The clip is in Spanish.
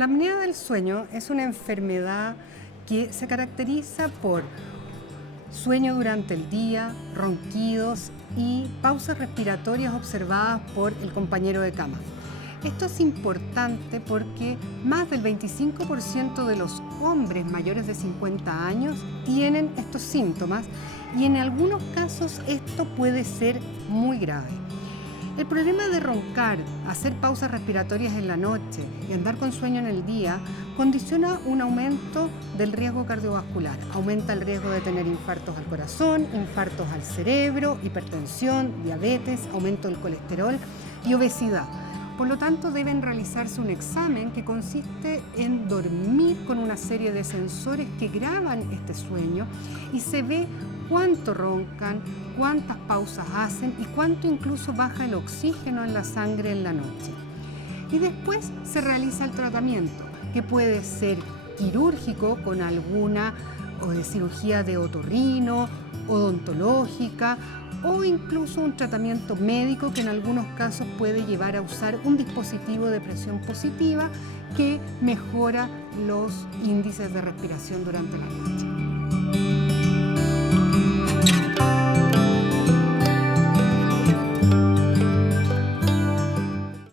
La apnea del sueño es una enfermedad que se caracteriza por sueño durante el día, ronquidos y pausas respiratorias observadas por el compañero de cama. Esto es importante porque más del 25% de los hombres mayores de 50 años tienen estos síntomas y en algunos casos esto puede ser muy grave. El problema de roncar, hacer pausas respiratorias en la noche y andar con sueño en el día condiciona un aumento del riesgo cardiovascular. Aumenta el riesgo de tener infartos al corazón, infartos al cerebro, hipertensión, diabetes, aumento del colesterol y obesidad. Por lo tanto, deben realizarse un examen que consiste en dormir con una serie de sensores que graban este sueño y se ve cuánto roncan, cuántas pausas hacen y cuánto incluso baja el oxígeno en la sangre en la noche. Y después se realiza el tratamiento, que puede ser quirúrgico con alguna cirugía de otorrino, odontológica o incluso un tratamiento médico que en algunos casos puede llevar a usar un dispositivo de presión positiva que mejora los índices de respiración durante la noche.